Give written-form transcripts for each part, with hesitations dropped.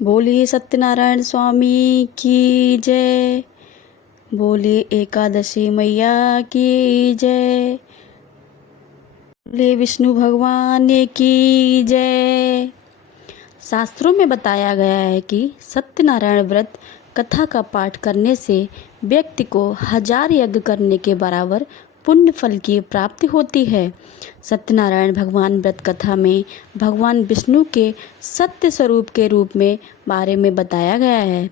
बोलिए सत्यनारायण स्वामी की जय। बोलिए एकादशी मैया की जय। बोलिए विष्णु भगवान की जय। शास्त्रों में बताया गया है कि सत्यनारायण व्रत कथा का पाठ करने से व्यक्ति को 1000 यज्ञ करने के बराबर पुण्य फल की प्राप्ति होती है। सत्यनारायण भगवान व्रत कथा में भगवान विष्णु के सत्य स्वरूप के रूप में बारे में बताया गया है।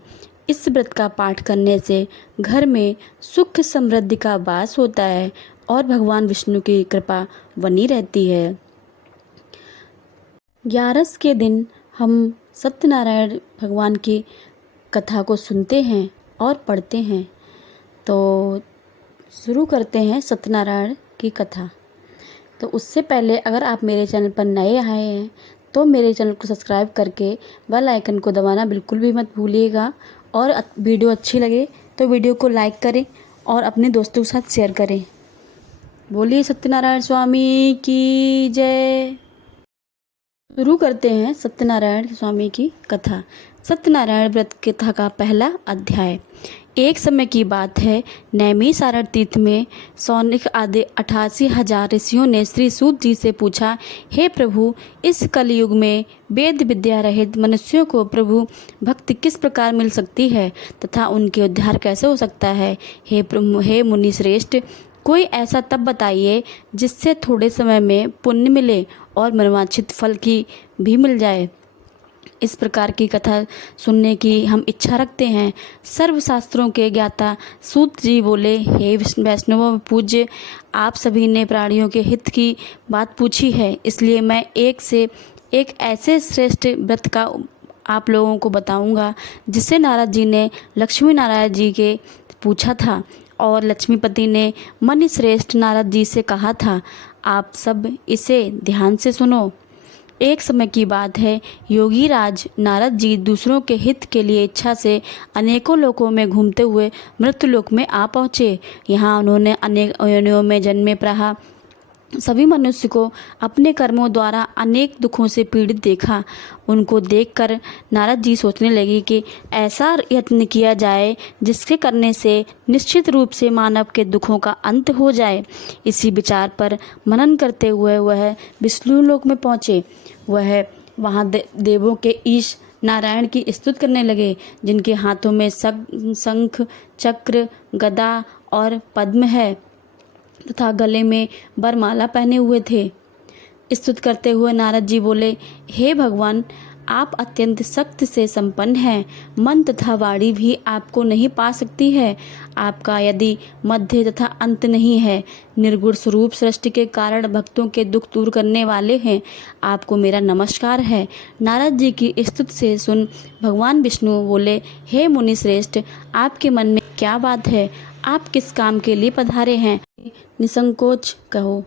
इस व्रत का पाठ करने से घर में सुख समृद्धि का वास होता है और भगवान विष्णु की कृपा बनी रहती है। 11 के दिन हम सत्यनारायण भगवान की कथा को सुनते हैं और पढ़ते हैं। तो शुरू करते हैं सत्यनारायण की कथा। तो उससे पहले अगर आप मेरे चैनल पर नए आए हैं तो मेरे चैनल को सब्सक्राइब करके बेल आइकन को दबाना बिल्कुल भी मत भूलिएगा। और वीडियो अच्छी लगे तो वीडियो को लाइक करें और अपने दोस्तों के साथ शेयर करें। बोलिए सत्यनारायण स्वामी की जय। शुरू करते हैं सत्यनारायण स्वामी की कथा। सत्यनारायण व्रत कथा का पहला अध्याय। एक समय की बात है, नैमिषारण्य तीर्थ में सौनिक आदि 88,000 ऋषियों ने श्री सूत जी से पूछा, हे प्रभु, इस कलयुग में वेद विद्या रहित मनुष्यों को प्रभु भक्ति किस प्रकार मिल सकती है तथा उनके उद्धार कैसे हो सकता है। हे मुनि श्रेष्ठ, कोई ऐसा तप बताइए जिससे थोड़े समय में पुण्य मिले और मनवांछित फल की भी मिल जाए। इस प्रकार की कथा सुनने की हम इच्छा रखते हैं। सर्वशास्त्रों के ज्ञाता सूत जी बोले, हे वैष्णवों पूज्य, आप सभी ने प्राणियों के हित की बात पूछी है, इसलिए मैं एक से एक ऐसे श्रेष्ठ व्रत का आप लोगों को बताऊंगा जिसे नारद जी ने लक्ष्मी नारायण जी के पूछा था और लक्ष्मीपति ने मनि श्रेष्ठ नारद जी से कहा था, आप सब इसे ध्यान से सुनो। एक समय की बात है, योगी राज नारद जी दूसरों के हित के लिए इच्छा से अनेकों लोकों में घूमते हुए मृत्युलोक में आ पहुँचे। यहाँ उन्होंने अनेक योनियों में जन्मे रहा सभी मनुष्य को अपने कर्मों द्वारा अनेक दुखों से पीड़ित देखा। उनको देखकर नारद जी सोचने लगे कि ऐसा यत्न किया जाए जिसके करने से निश्चित रूप से मानव के दुखों का अंत हो जाए। इसी विचार पर मनन करते हुए वह विष्णु लोक में पहुँचे। वह वहाँ देवों के ईश नारायण की स्तुति करने लगे, जिनके हाथों में शंख, चक्र, गदा और पद्म है तथा गले में वरमाला पहने हुए थे। स्तुति करते हुए नारद जी बोले, हे भगवान, आप अत्यंत शक्ति से संपन्न हैं। मन तथा वाणी भी आपको नहीं पा सकती है। आपका यदि मध्य तथा अंत नहीं है। निर्गुण स्वरूप सृष्टि के कारण भक्तों के दुख दूर करने वाले हैं। आपको मेरा नमस्कार है। नारद जी की स्तुति से सुन भगवान विष्णु बोले, हे मुनि श्रेष्ठ, आपके मन में क्या बात है? आप किस काम के लिए पधारे हैं? निसंकोच कहो।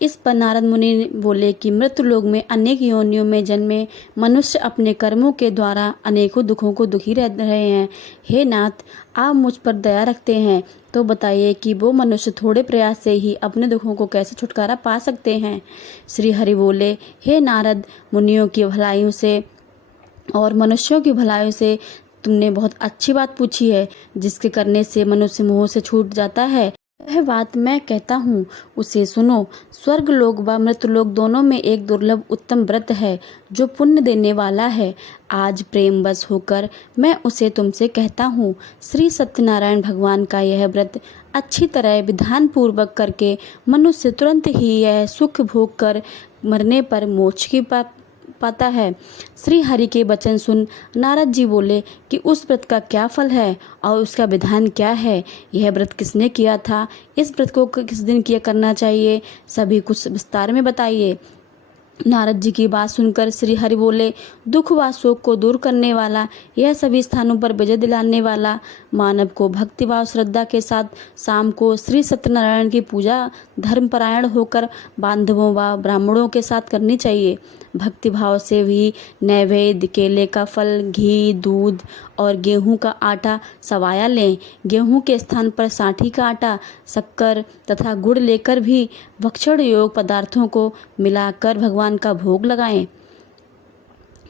इस पर नारद मुनि बोले कि मृत्युलोक में अनेक योनियों में जन्मे मनुष्य अपने कर्मों के द्वारा अनेकों दुखों को दुखी रह रहे हैं। हे नाथ, आप मुझ पर दया रखते हैं तो बताइए कि वो मनुष्य थोड़े प्रयास से ही अपने दुखों को कैसे छुटकारा पा सकते हैं। श्री हरि बोले, हे नारद, मुनियों की भलाइयों से और मनुष्यों की भलाइयों से तुमने बहुत अच्छी बात पूछी है, जिसके करने से मनुष्य मोह से छूट जाता है। वह बात मैं कहता हूँ, उसे सुनो। स्वर्ग लोक व मृत्युलोक दोनों में एक दुर्लभ उत्तम व्रत है जो पुण्य देने वाला है। आज प्रेम बस होकर मैं उसे तुमसे कहता हूँ। श्री सत्यनारायण भगवान का यह व्रत अच्छी तरह विधान पूर्वक करके मनुष्य तुरंत ही यह सुख भोग कर मरने पर मोक्ष की पाता है। श्री हरि के वचन सुन नारद जी बोले कि उस व्रत का क्या फल है और उसका विधान क्या है। यह व्रत किसने किया था? इस व्रत को किस दिन किया करना चाहिए? सभी कुछ विस्तार में बताइए। नारद जी की बात सुनकर श्री हरि बोले, दुख व शोक को दूर करने वाला, यह सभी स्थानों पर विजय दिलाने वाला, मानव को भक्ति व श्रद्धा के साथ शाम को श्री सत्यनारायण की पूजा धर्मपरायण होकर बांधवों व ब्राह्मणों के साथ करनी चाहिए। भक्ति भाव से भी नैवेद्य, केले का फल, घी, दूध और गेहूं का आटा सवाया लें। गेहूं के स्थान पर साठी का आटा, शक्कर तथा गुड़ लेकर भी भक्षण योग पदार्थों को मिलाकर भगवान का भोग लगाएं।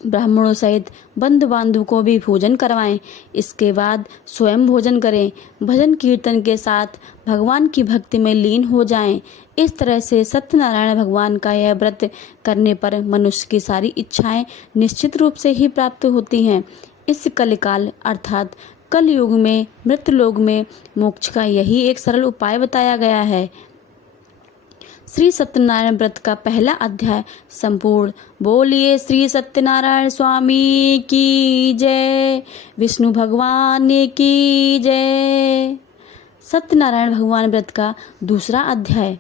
ब्राह्मणों सहित बंधु बांधव को भी भोजन करवाएं। इसके बाद स्वयं भोजन करें। भजन कीर्तन के साथ भगवान की भक्ति में लीन हो जाएं। इस तरह से सत्यनारायण भगवान का यह व्रत करने पर मनुष्य की सारी इच्छाएं निश्चित रूप से ही प्राप्त होती हैं। इस कलिकाल अर्थात कल युग में मृतलोक में मोक्ष का यही एक सरल उपाय बताया गया है। श्री सत्यनारायण व्रत का पहला अध्याय संपूर्ण। बोलिए श्री सत्यनारायण स्वामी की जय, विष्णु भगवान की जय। सत्यनारायण भगवान व्रत का दूसरा अध्याय।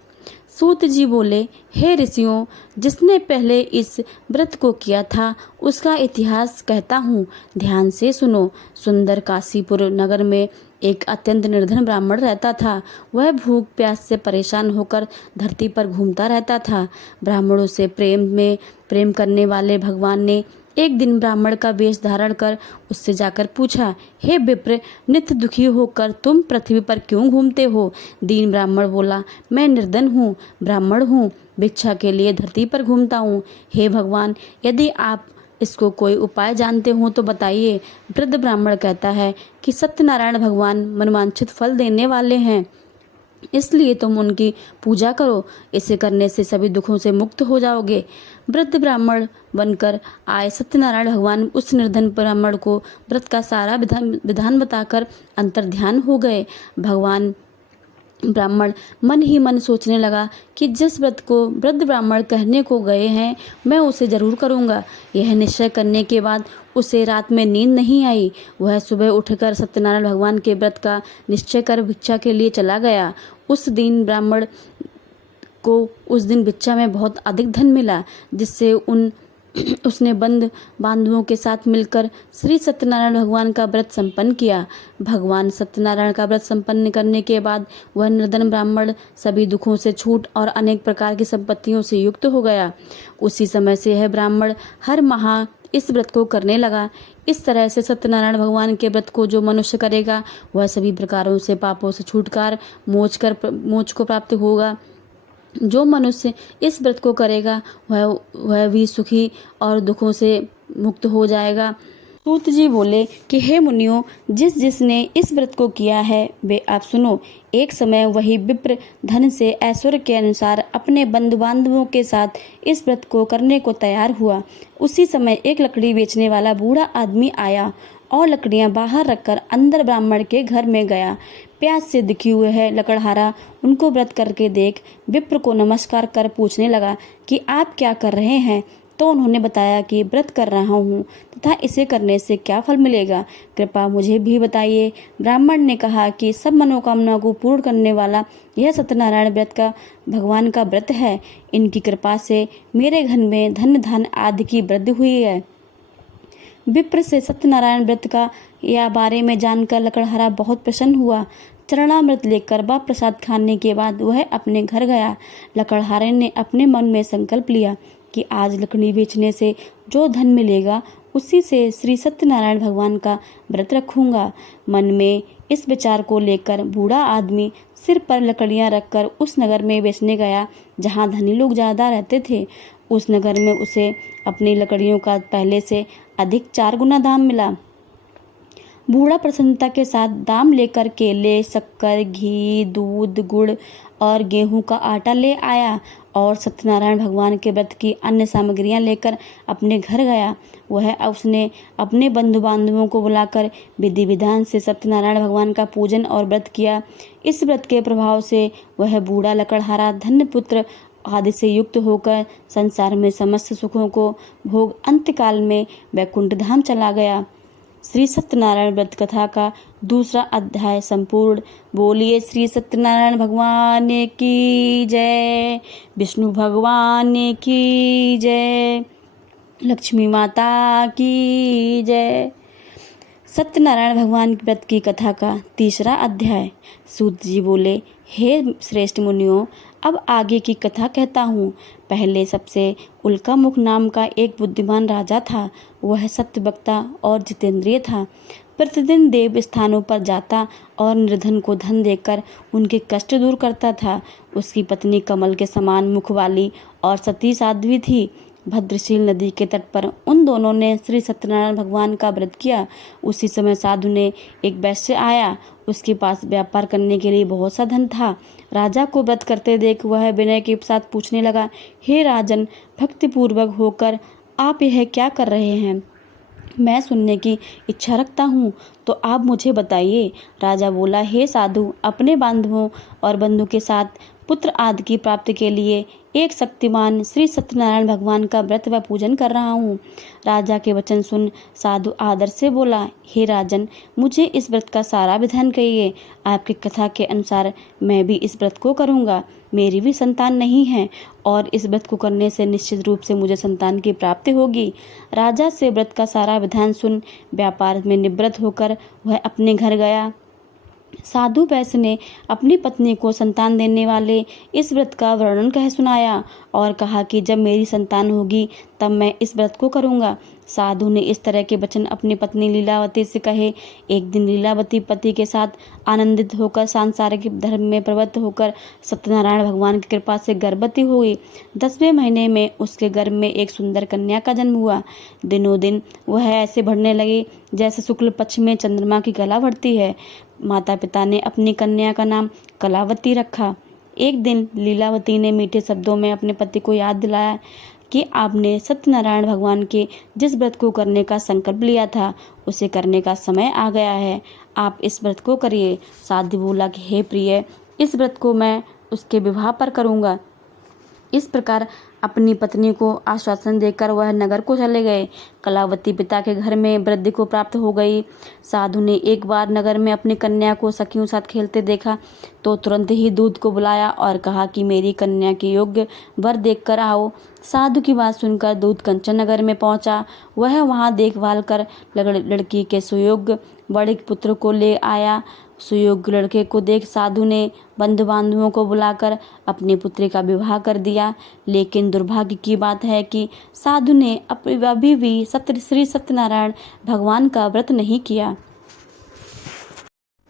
सूत जी बोले, हे ऋषियों, जिसने पहले इस व्रत को किया था उसका इतिहास कहता हूँ, ध्यान से सुनो। सुंदर काशीपुर नगर में एक अत्यंत निर्धन ब्राह्मण रहता था। वह भूख प्यास से परेशान होकर धरती पर घूमता रहता था। ब्राह्मणों से प्रेम करने वाले भगवान ने एक दिन ब्राह्मण का वेश धारण कर उससे जाकर पूछा, हे विप्र, नित्य दुखी होकर तुम पृथ्वी पर क्यों घूमते हो? दीन ब्राह्मण बोला, मैं निर्धन हूँ, ब्राह्मण हूँ, भिक्षा के लिए धरती पर घूमता हूँ। हे भगवान, यदि आप इसको कोई उपाय जानते हो तो बताइए। वृद्ध ब्राह्मण कहता है कि सत्यनारायण भगवान मनवांछित फल देने वाले हैं, इसलिए तुम उनकी पूजा करो। इसे करने से सभी दुखों से मुक्त हो जाओगे। वृद्ध ब्राह्मण बनकर आए सत्यनारायण भगवान उस निर्धन ब्राह्मण को व्रत का सारा विधान बताकर अंतर्ध्यान हो गए। ब्राह्मण मन ही मन सोचने लगा कि जिस व्रत को वृद्ध ब्राह्मण कहने को गए हैं मैं उसे जरूर करूँगा। यह निश्चय करने के बाद उसे रात में नींद नहीं आई। वह सुबह उठकर सत्यनारायण भगवान के व्रत का निश्चय कर भिक्षा के लिए चला गया। उस दिन भिक्षा में बहुत अधिक धन मिला, जिससे उसने बांधवों के साथ मिलकर श्री सत्यनारायण भगवान का व्रत संपन्न किया। भगवान सत्यनारायण का व्रत संपन्न करने के बाद वह निर्धन ब्राह्मण सभी दुखों से छूट और अनेक प्रकार की संपत्तियों से युक्त हो गया। उसी समय से यह ब्राह्मण हर माह इस व्रत को करने लगा। इस तरह से सत्यनारायण भगवान के व्रत को जो मनुष्य करेगा वह सभी प्रकारों से पापों से छूटकर मोक्ष को प्राप्त होगा। जो मनुष्य इस व्रत को करेगा वह भी सुखी और दुखों से मुक्त हो जाएगा। सूत जी बोले कि हे मुनियों, जिसने इस व्रत को किया है वे आप सुनो। एक समय वही विप्र धन से ऐश्वर्य के अनुसार अपने बंधु बांधवों के साथ इस व्रत को करने को तैयार हुआ। उसी समय एक लकड़ी बेचने वाला बूढ़ा आदमी आया और लकड़ियां बाहर रखकर अंदर ब्राह्मण के घर में गया। प्यास से दुखी हुए है लकड़हारा उनको व्रत करके देख विप्र को नमस्कार कर पूछने लगा कि आप क्या कर रहे हैं? तो उन्होंने बताया कि व्रत कर रहा हूँ तथा इसे करने से क्या फल मिलेगा, कृपया मुझे भी बताइए। ब्राह्मण ने कहा कि सब मनोकामना को पूर्ण करने वाला यह सत्यनारायण व्रत का भगवान का व्रत है। इनकी कृपा से मेरे घर में धन धान आदि की वृद्धि हुई है। विप्र से सत्यनारायण व्रत का या बारे में जानकर लकड़हारा बहुत प्रसन्न हुआ। चरणामृत लेकर व प्रसाद खाने के बाद वह अपने घर गया। लकड़हारे ने अपने मन में संकल्प लिया कि आज लकड़ी बेचने से जो धन मिलेगा उसी से श्री सत्यनारायण भगवान का व्रत रखूंगा। मन में इस विचार को लेकर बूढ़ा आदमी सिर पर लकड़ियां रखकर उस नगर में बेचने गया जहां धनी लोग ज़्यादा रहते थे। उस नगर में उसे अपनी लकड़ियों का पहले से अधिक 4 गुना दाम मिला। बूढ़ा प्रसन्नता के साथ दाम लेकर केले, शक्कर, घी, दूध, गुड़ और गेहूं का आटा ले आया और सत्यनारायण भगवान के व्रत की अन्य सामग्रियां लेकर अपने घर गया। उसने अपने बंधु बांधवों को बुलाकर विधि विधान से सत्यनारायण भगवान का पूजन और व्रत किया। इस व्रत के प्रभाव से वह बूढ़ा लकड़हारा धन्य पुत्र आदि से युक्त होकर संसार में समस्त सुखों को भोग अंतकाल में वैकुंठ धाम चला गया। श्री सत्यनारायण व्रत कथा का दूसरा अध्याय संपूर्ण। बोलिए श्री सत्यनारायण भगवान की जय, विष्णु भगवान की जय, लक्ष्मी माता की जय। सत्यनारायण भगवान व्रत की कथा का तीसरा अध्याय। सूत जी बोले, हे श्रेष्ठ मुनियों, अब आगे की कथा कहता हूँ। पहले सबसे उल्कामुख नाम का एक बुद्धिमान राजा था। वह सत्यवक्ता और जितेंद्रिय था। प्रतिदिन देव स्थानों पर जाता और निर्धन को धन देकर उनके कष्ट दूर करता था। उसकी पत्नी कमल के समान मुख वाली और सती साध्वी थी। भद्रशील नदी के तट पर उन दोनों ने श्री सत्यनारायण भगवान का व्रत किया। उसी समय साधु ने एक वैश्य आया। उसके पास व्यापार करने के लिए बहुत सा धन था। राजा को व्रत करते देख वह विनय के साथ पूछने लगा, हे राजन, भक्तिपूर्वक होकर आप यह क्या कर रहे हैं? मैं सुनने की इच्छा रखता हूँ, तो आप मुझे बताइए। राजा बोला, हे साधु, अपने बांधवों और बंधु के साथ पुत्र आदि की प्राप्ति के लिए एक शक्तिमान श्री सत्यनारायण भगवान का व्रत व पूजन कर रहा हूँ। राजा के वचन सुन साधु आदर से बोला, हे राजन, मुझे इस व्रत का सारा विधान कहिए। आपकी कथा के अनुसार मैं भी इस व्रत को करूँगा। मेरी भी संतान नहीं है और इस व्रत को करने से निश्चित रूप से मुझे संतान की प्राप्ति होगी। राजा से व्रत का सारा विधान सुन व्यापार में निवृत्त होकर वह अपने घर गया। साधु वैश्य ने अपनी पत्नी को संतान देने वाले इस व्रत का वर्णन कह सुनाया और कहा कि जब मेरी संतान होगी तब मैं इस व्रत को करूँगा। साधु ने इस तरह के वचन अपनी पत्नी लीलावती से कहे। एक दिन लीलावती पति के साथ आनंदित होकर सांसारिक धर्म में प्रवृत्त होकर सत्यनारायण भगवान की कृपा से गर्भवती हुई। 10वें महीने में उसके गर्भ में एक सुंदर कन्या का जन्म हुआ। दिनों दिन वह ऐसे बढ़ने लगी जैसे शुक्ल पक्ष में चंद्रमा की कला बढ़ती है। माता पिता ने अपनी कन्या का नाम कलावती रखा। एक दिन लीलावती ने मीठे शब्दों में अपने पति को याद दिलाया कि आपने सत्यनारायण भगवान के जिस व्रत को करने का संकल्प लिया था उसे करने का समय आ गया है। आप इस व्रत को करिए। साधु बोला कि हे प्रिय, इस व्रत को मैं उसके विवाह पर करूँगा। इस प्रकार अपनी पत्नी को आश्वासन देकर वह नगर को चले गए। कलावती पिता के घर में वृद्धि को प्राप्त हो गई। साधु ने एक बार नगर में अपनी कन्या को सखियों साथ खेलते देखा तो तुरंत ही दूत को बुलाया और कहा कि मेरी कन्या के योग्य वर देखकर आओ। साधु की बात सुनकर दूत कंचन नगर में पहुंचा। वह वहां देखभाल कर लड़की के सुयोग्य बड़े पुत्र को ले आया। सुयोग्य लड़के को देख साधु ने बंधु बांधवों को बुलाकर अपनी पुत्री का विवाह कर दिया। लेकिन दुर्भाग्य की बात है कि साधु ने अभी भी श्री सत्यनारायण भगवान का व्रत नहीं किया।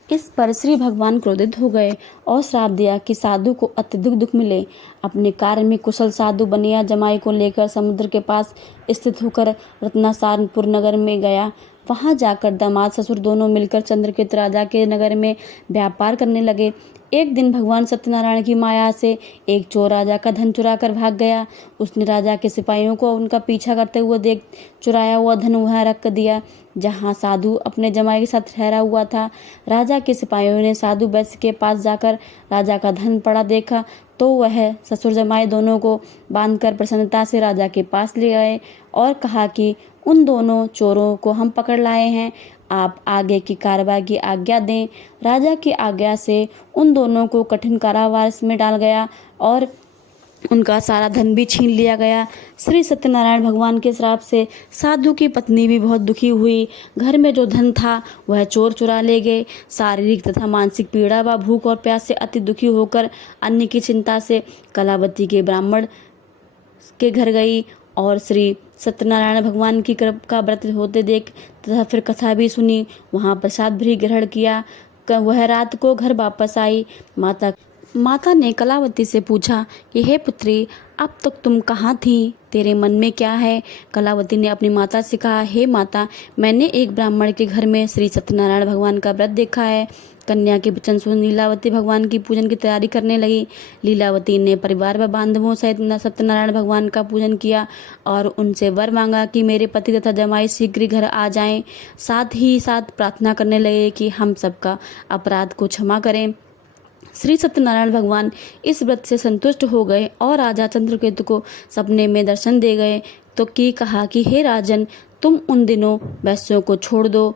इस पर श्री भगवान क्रोधित हो गए और श्राप दिया कि साधु को अत्यधिक दुख मिले। अपने कार्य में कुशल साधु बनिया जमाई को लेकर समुद्र के पास स्थित होकर रत्नासारपुर नगर में गया। वहां जाकर दामाद ससुर दोनों मिलकर चंद्रकेत राजा के नगर में व्यापार करने लगे। एक दिन भगवान सत्यनारायण की माया से एक चोर राजा का धन चुरा कर भाग गया। उसने राजा के सिपाहियों को उनका पीछा करते हुए देख चुराया हुआ धन वहां रख दिया जहां साधु अपने जमाई के साथ ठहरा हुआ था। राजा के सिपाहियों ने साधु वैश्य के पास जाकर राजा का धन पड़ा देखा तो वह ससुर जमाई दोनों को बांधकर प्रसन्नता से राजा के पास ले आए और कहा कि उन दोनों चोरों को हम पकड़ लाए हैं, आप आगे की कार्रवाई की आज्ञा दें। राजा की आज्ञा से उन दोनों को कठिन कारावास में डाल गया और उनका सारा धन भी छीन लिया गया। श्री सत्यनारायण भगवान के श्राप से साधु की पत्नी भी बहुत दुखी हुई। घर में जो धन था वह चोर चुरा ले गए। शारीरिक तथा मानसिक पीड़ा व भूख और प्यास से अति दुखी होकर अन्न की चिंता से कलावती के ब्राह्मण के घर गई और श्री सत्यनारायण भगवान की का व्रत होते देख तथा फिर कथा भी सुनी। वहाँ प्रसाद भी ग्रहण किया। वह रात को घर वापस आई। माता ने कलावती से पूछा कि हे पुत्री, अब तक तुम कहाँ थी? तेरे मन में क्या है? कलावती ने अपनी माता से कहा, हे माता, मैंने एक ब्राह्मण के घर में श्री सत्यनारायण भगवान का व्रत देखा है। कन्या के वचन सुन लीलावती भगवान की पूजन की तैयारी करने लगी। लीलावती ने परिवार व बांधवों सहित सत्यनारायण भगवान का पूजन किया और उनसे वर मांगा कि मेरे पति तथा जमाई शीघ्र घर आ जाएं। साथ ही साथ प्रार्थना करने लगे कि हम सबका अपराध को क्षमा करें। श्री सत्यनारायण भगवान इस व्रत से संतुष्ट हो गए और राजा चंद्रकेतु को सपने में दर्शन दे गए तो कहा कि हे राजन, तुम उन दिनों वैश्यों को छोड़ दो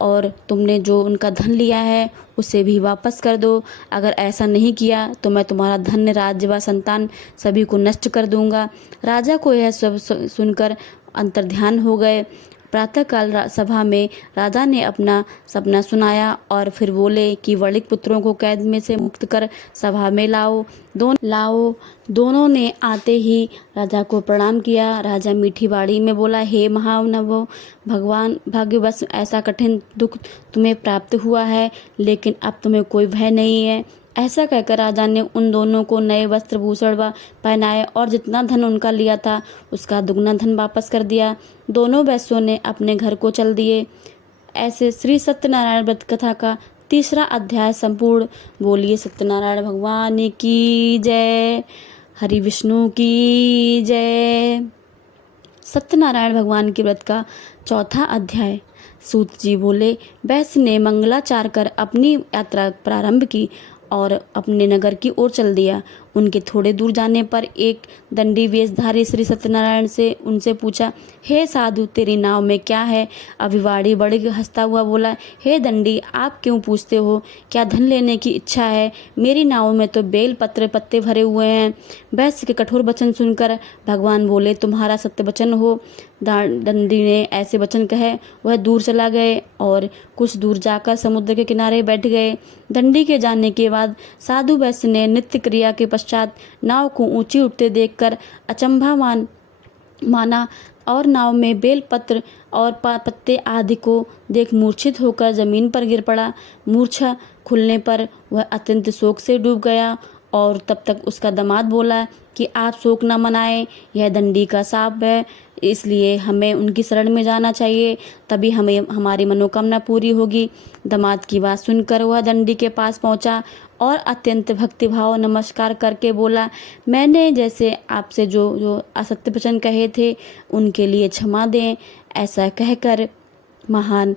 और तुमने जो उनका धन लिया है उसे भी वापस कर दो। अगर ऐसा नहीं किया तो मैं तुम्हारा धन, राज्य व संतान सभी को नष्ट कर दूंगा। राजा को यह सब सुनकर अंतर्ध्यान हो गए। प्रातःकाल सभा में राजा ने अपना सपना सुनाया और फिर बोले कि वणिक पुत्रों को कैद में से मुक्त कर सभा में लाओ। दोनों ने आते ही राजा को प्रणाम किया। राजा मीठी वाणी में बोला, हे महानवो, भगवान भाग्यवश ऐसा कठिन दुख तुम्हें प्राप्त हुआ है, लेकिन अब तुम्हें कोई भय नहीं है। ऐसा कहकर राजा ने उन दोनों को नए वस्त्र भूषण पहनाए और जितना धन उनका लिया था उसका दुगना धन वापस कर दिया। दोनों वैश्यों ने अपने घर को चल दिए। ऐसे श्री सत्यनारायण व्रत कथा का तीसरा अध्याय संपूर्ण। बोलिए सत्यनारायण भगवान की जय, हरि विष्णु की जय। सत्यनारायण भगवान के व्रत का चौथा अध्याय। सूत जी बोले, वैश्य ने मंगलाचार कर अपनी यात्रा प्रारंभ की और अपने नगर की ओर चल दिया। उनके थोड़े दूर जाने पर एक दंडी वेशधारी श्री सत्यनारायण से उनसे पूछा, हे साधु, तेरी नाव में क्या है? अभिवाड़ी बड़े हंसता हुआ बोला, हे दंडी, आप क्यों पूछते हो? क्या धन लेने की इच्छा है? मेरी नाव में तो बेल पत्र पत्ते भरे हुए हैं। वैश्य के कठोर वचन सुनकर भगवान बोले, तुम्हारा सत्य वचन हो। दंडी ने ऐसे वचन कहे वह दूर चला गए और कुछ दूर जाकर समुद्र के किनारे बैठ गए। दंडी के जाने के बाद साधु वैश्य ने नित्य क्रिया के पश्चात नाव को ऊंची उठते देखकर अचंभा माना और नाव में बेल पत्र और पत्ते आदि को देख मूर्छित होकर जमीन पर गिर पड़ा। मूर्छा खुलने पर वह अत्यंत शोक से डूब गया और तब तक उसका दामाद बोला कि आप शोक न मनाएं, यह दंडी का शाप है, इसलिए हमें उनकी शरण में जाना चाहिए, तभी हमें हमारी मनोकामना पूरी होगी। दामाद की बात सुनकर वह दंडी के पास पहुंचा और अत्यंत भक्तिभाव नमस्कार करके बोला, मैंने जैसे आपसे जो जो असत्य वचन कहे थे उनके लिए क्षमा दें। ऐसा कहकर महान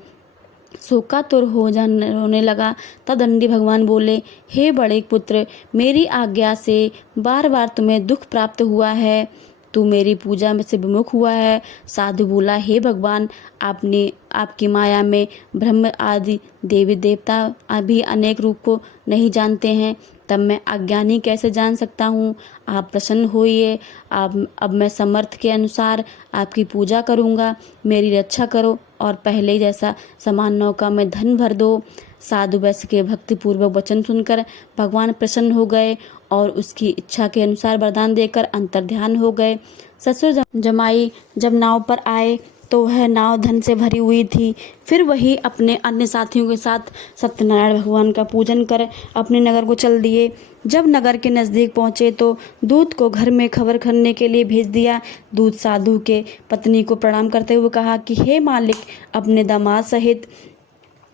शोकातुर होने लगा। तब दंडी भगवान बोले, हे बड़े पुत्र, मेरी आज्ञा से बार बार तुम्हें दुख प्राप्त हुआ है, तू मेरी पूजा में से विमुख हुआ है। साधु बोला, हे भगवान, आपने आपकी माया में ब्रह्म आदि देवी देवता भी अनेक रूप को नहीं जानते हैं, तब मैं अज्ञानी कैसे जान सकता हूँ? आप प्रसन्न होइए। अब मैं समर्थ के अनुसार आपकी पूजा करूँगा, मेरी रक्षा करो और पहले जैसा समान नौका में धन भर दो। साधु वैश्य के भक्तिपूर्वक वचन सुनकर भगवान प्रसन्न हो गए और उसकी इच्छा के अनुसार वरदान देकर अंतर्ध्यान हो गए। ससुर जमाई जब नाव पर आए तो वह नाव धन से भरी हुई थी। फिर वही अपने अन्य साथियों के साथ सत्यनारायण भगवान का पूजन कर अपने नगर को चल दिए। जब नगर के नज़दीक पहुँचे तो दूत को घर में खबर करने के लिए भेज दिया। दूत साधु के पत्नी को प्रणाम करते हुए कहा कि हे मालिक, अपने दामाद सहित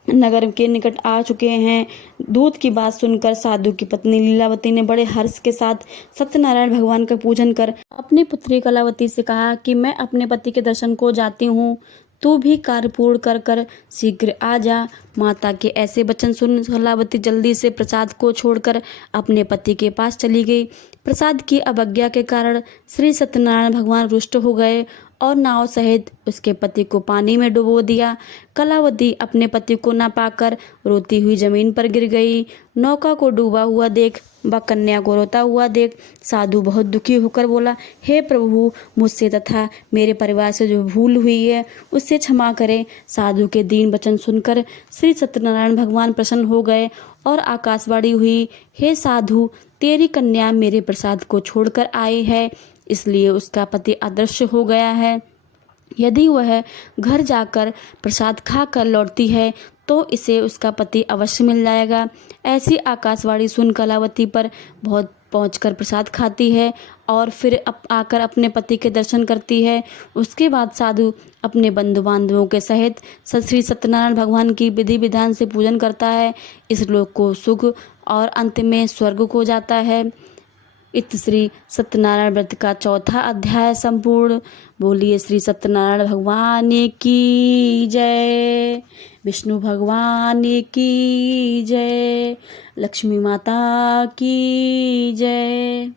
नगर के निकट आ चुके हैं। दूत की बात सुनकर साधु की पत्नी लीलावती ने बड़े हर्ष के साथ सत्यनारायण भगवान का पूजन कर अपनी पुत्री कलावती से कहा कि मैं अपने पति के दर्शन को जाती हूँ, तू भी कार्य पूर्ण कर कर शीघ्र आ जा। माता के ऐसे वचन सुन कलावती जल्दी से प्रसाद को छोड़कर अपने पति के पास चली गई। प्रसाद की अवज्ञा के कारण श्री सत्यनारायण भगवान रुष्ट हो गए और नाव सहित उसके पति को पानी में डुबो दिया। कलावती अपने पति को न पाकर रोती हुई जमीन पर गिर गई। नौका को डूबा हुआ देख व कन्या को रोता हुआ देख साधु बहुत दुखी होकर बोला, हे प्रभु, मुझसे तथा मेरे परिवार से जो भूल हुई है उससे क्षमा करें। साधु के दीन वचन सुनकर श्री सत्यनारायण भगवान प्रसन्न हो गए और आकाशवाणी हुई, हे साधु, तेरी कन्या मेरे प्रसाद को छोड़कर आई है, इसलिए उसका पति अदृश्य हो गया है। यदि वह घर जाकर प्रसाद खाकर लौटती है तो इसे उसका पति अवश्य मिल जाएगा। ऐसी आकाशवाणी सुन कलावती पर बहुत पहुंचकर प्रसाद खाती है और फिर आकर अपने पति के दर्शन करती है। उसके बाद साधु अपने बंधु बांधवों के सहित श्री सत्यनारायण भगवान की विधि विधान से पूजन करता है। इस लोक को सुख और अंत में स्वर्ग को जाता है। इत श्री सत्यनारायण व्रत का चौथा अध्याय संपूर्ण। बोलिए श्री सत्यनारायण भगवान की जय, विष्णु भगवान की जय, लक्ष्मी माता की जय।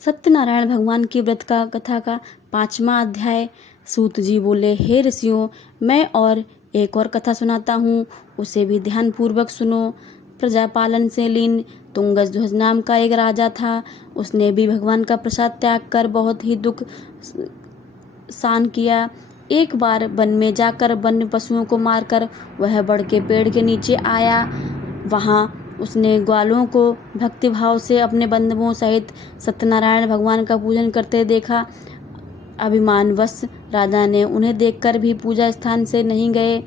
सत्यनारायण भगवान की व्रत का कथा का पांचवा अध्याय। सूत जी बोले, हे ऋषियों, मैं और एक और कथा सुनाता हूँ, उसे भी ध्यान पूर्वक सुनो। प्रजापालन से लीन तुंगध्वज नाम का एक राजा था। उसने भी भगवान का प्रसाद त्याग कर बहुत ही दुख सहन किया। एक बार वन में जाकर वन्य पशुओं को मारकर वह बड़ के पेड़ के नीचे आया। वहाँ उसने ग्वालों को भक्तिभाव से अपने बंधुओं सहित सत्यनारायण भगवान का पूजन करते देखा। अभिमानवश राजा ने उन्हें देखकर भी पूजा स्थान से नहीं गए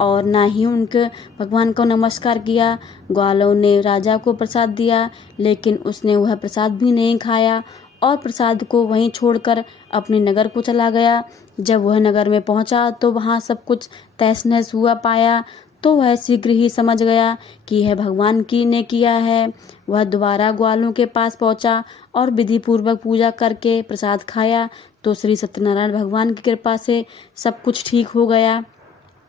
और ना ही उनके भगवान को नमस्कार किया। ग्वालों ने राजा को प्रसाद दिया, लेकिन उसने वह प्रसाद भी नहीं खाया और प्रसाद को वहीं छोड़कर अपने नगर को चला गया। जब वह नगर में पहुंचा तो वहां सब कुछ तहस नहस हुआ पाया, तो वह शीघ्र ही समझ गया कि यह भगवान की ने किया है। वह दोबारा ग्वालों के पास पहुंचा और विधि पूर्वक पूजा करके प्रसाद खाया, तो श्री सत्यनारायण भगवान की कृपा से सब कुछ ठीक हो गया।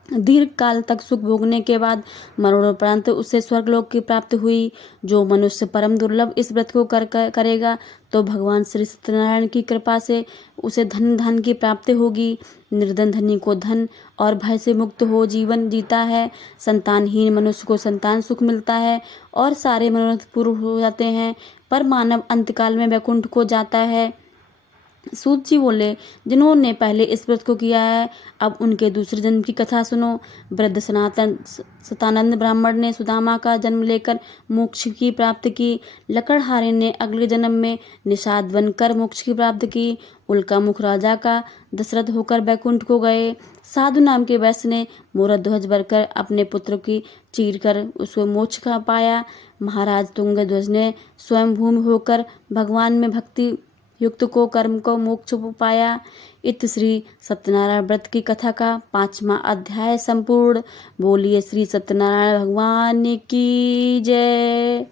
दीर्घ काल तक सुख भोगने के बाद मरणोपरांत उसे स्वर्गलोक की प्राप्ति हुई। जो मनुष्य परम दुर्लभ इस व्रत को करेगा तो भगवान श्री सत्यनारायण की कृपा से उसे धन की प्राप्ति होगी। निर्धन धनी को धन और भय से मुक्त हो जीवन जीता है। संतानहीन मनुष्य को संतान सुख मिलता है और सारे मनोरथ पूर्ण हो जाते हैं, पर मानव अंतकाल में वैकुंठ को जाता है। सूत जी बोले, जिन्होंने पहले इस व्रत को किया है, अब उनके दूसरे जन्म की कथा सुनो। वृद्ध सतानंद ब्राह्मण ने सुदामा का जन्म लेकर मोक्ष की प्राप्ति की। लकड़हारे ने अगले जन्म में निषाद बनकर मोक्ष की प्राप्ति की। उल्का मुख राजा का दशरथ होकर बैकुंठ को गए। साधु नाम के वैश्य ने मोरध्वज ध्वज भरकर अपने पुत्र की चीर कर उसको मोक्ष का पाया। महाराज तुंगध्वज ने स्वयं भूमि होकर भगवान में भक्ति युक्त को कर्म को मोक्ष पाया। इत श्री सत्यनारायण व्रत की कथा का 5वां अध्याय संपूर्ण। बोलिए श्री सत्यनारायण भगवान की जय।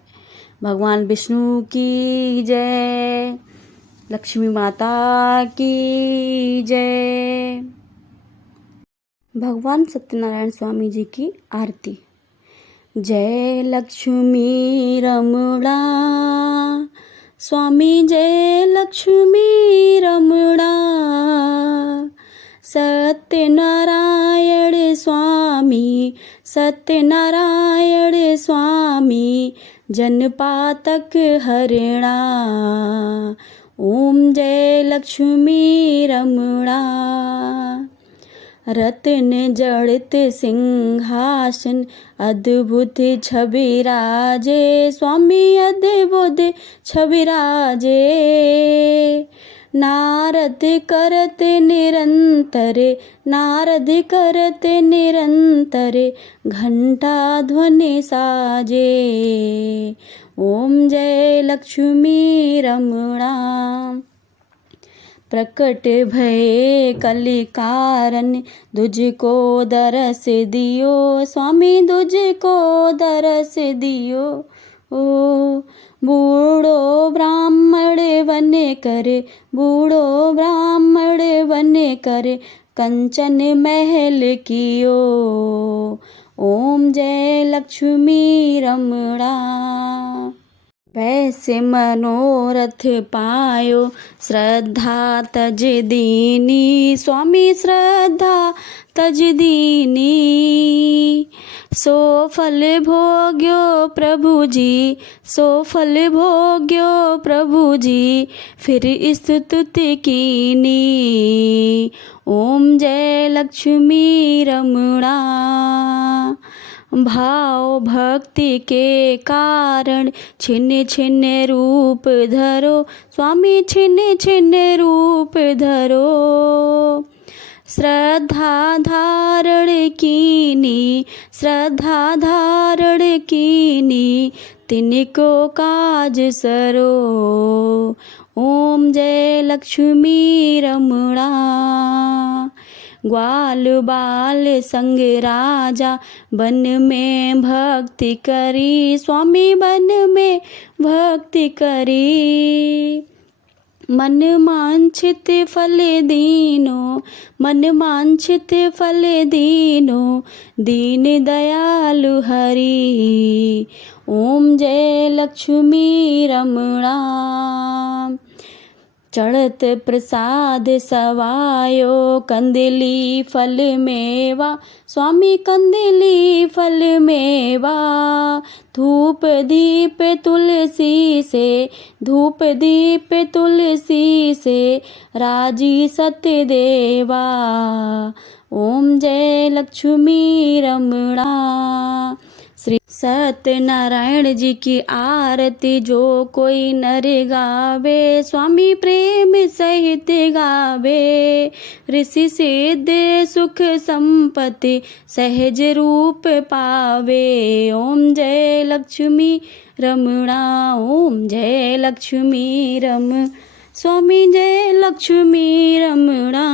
भगवान विष्णु की जय। लक्ष्मी माता की जय। भगवान सत्यनारायण स्वामी जी की आरती। जय लक्ष्मी रमणा स्वामी, जय लक्ष्मी रमणा। सत्यनारायण स्वामी, सत्यनारायण स्वामी, जनपातक हरिणा। ओम जय लक्ष्मी रमणा। रत्न जड़ित सिंहासन, अद्भुत छवि राजे स्वामी, अद्भुत छवि राजे। नारद करत निरंतर, नारद करत निरंतर, घंटा ध्वनि साजे। ओम जय लक्ष्मी रमणा। प्रकट भये कलि कारण, तुझको दरस दियो स्वामी, तुझको दरस दियो। ओ बूढ़ो ब्राह्मण बन करे, बूढ़ो ब्राह्मण बन करे, कंचन महल कियो। ओम जय लक्ष्मी रमणा। वैसे मनोरथ पायो, श्रद्धा तज दीनी स्वामी, श्रद्धा तज दीनी। सो फल भोग्यो प्रभु जी, सो फल भोग्यो प्रभु जी, फिर स्तुति कीनी। ओम जय लक्ष्मी रमणा। भाव भक्ति के कारण छिन्न छिन्न रूप धरो स्वामी, छिन्न छिन्न रूप धरो। श्रद्धा धारण कीनी, श्रद्धा धारण कीनी, तिनको काज सरो। ओम जय लक्ष्मी रमणा। ग्वाल बाल संग राजा, वन में भक्ति करी स्वामी, वन में भक्ति करी। मन वांछित फल दीनो, मन वांछित फल दीनो, दीन दयालु हरि। ओम जय लक्ष्मी रमणा। चढ़त प्रसाद सवायो, कंदली फल मेवा स्वामी, कंदली फल मेवा। धूप दीप तुलसी से, धूप दीप तुलसी से, राजी सत्य देवा। ओम जय लक्ष्मी रमणा। श्री सत्यनारायण जी की आरती जो कोई नर गावे, स्वामी प्रेम सहित गावे। ऋषि सिद्ध सुख संपत्ति सहज रूप पावे। ओम जय लक्ष्मी रमणा, ओम जय लक्ष्मी रम, स्वामी जय लक्ष्मी रमणा।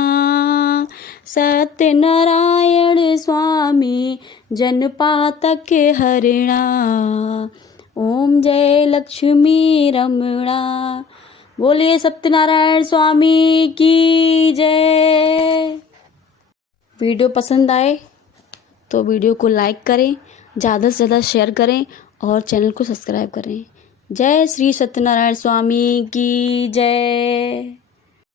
सत्यनारायण स्वामी जन पातक हरिणा, ओम जय लक्ष्मी रमणा। बोलिए सत्यनारायण स्वामी की जय। वीडियो पसंद आए तो वीडियो को लाइक करें, ज़्यादा से ज़्यादा शेयर करें और चैनल को सब्सक्राइब करें। जय श्री सत्यनारायण स्वामी की जय।